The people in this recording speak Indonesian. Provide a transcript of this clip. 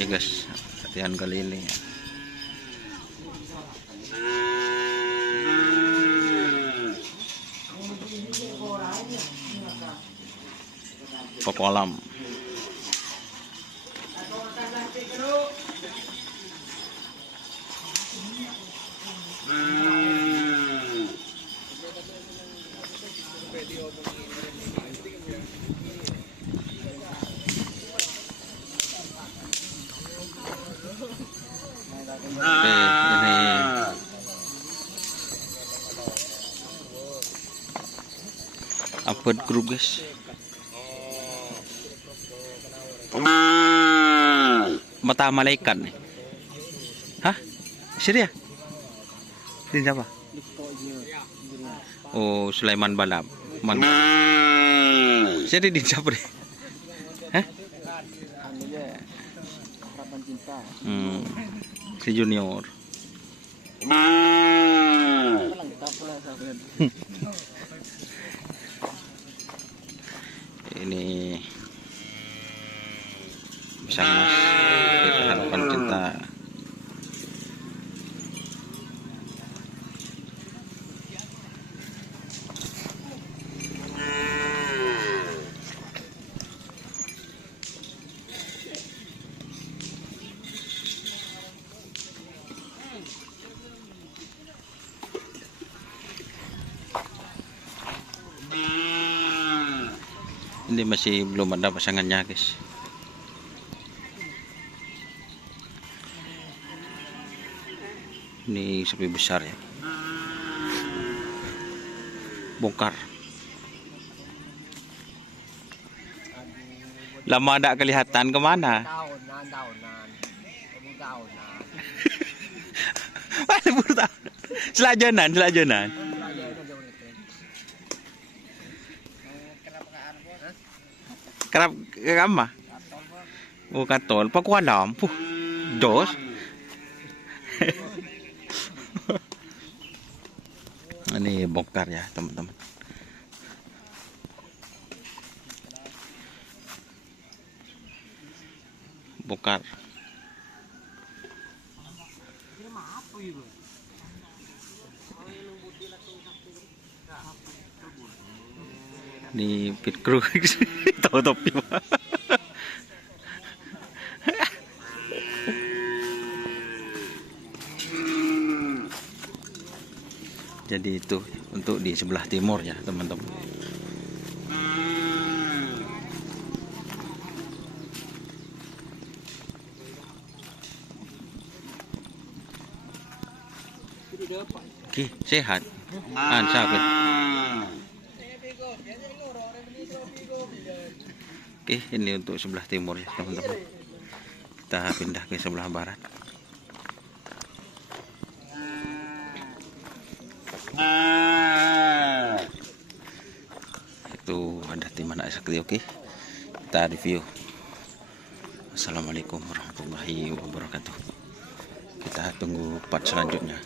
Oke guys, latihan kali ini ke kolam. Oke, ini upload grup guys. Mata malaikat nih. Hah? Serius? Din siapa? Oh, Sulaiman Balap. Serius din siapa deh? Hah? Si Junior. Ini bisa mas kita harapan cinta. Ini masih belum ada pasangannya guys. Ini sapi besar ya, bongkar. Lama ada kelihatan kemana? Selajanan. Kerap ke kamar. Oh katol, pak walam. Dos. Ini bongkar ya teman-teman. Bongkar. Ini pit crew tahu topi. Jadi itu untuk di sebelah timur ya teman-teman. Oke, sehat. Sakit. Oke, ini untuk sebelah timur ya teman-teman. Kita pindah ke sebelah barat. Itu ada timah anak sakti. Oke, kita review. Assalamualaikum warahmatullahi wabarakatuh. Kita tunggu part selanjutnya.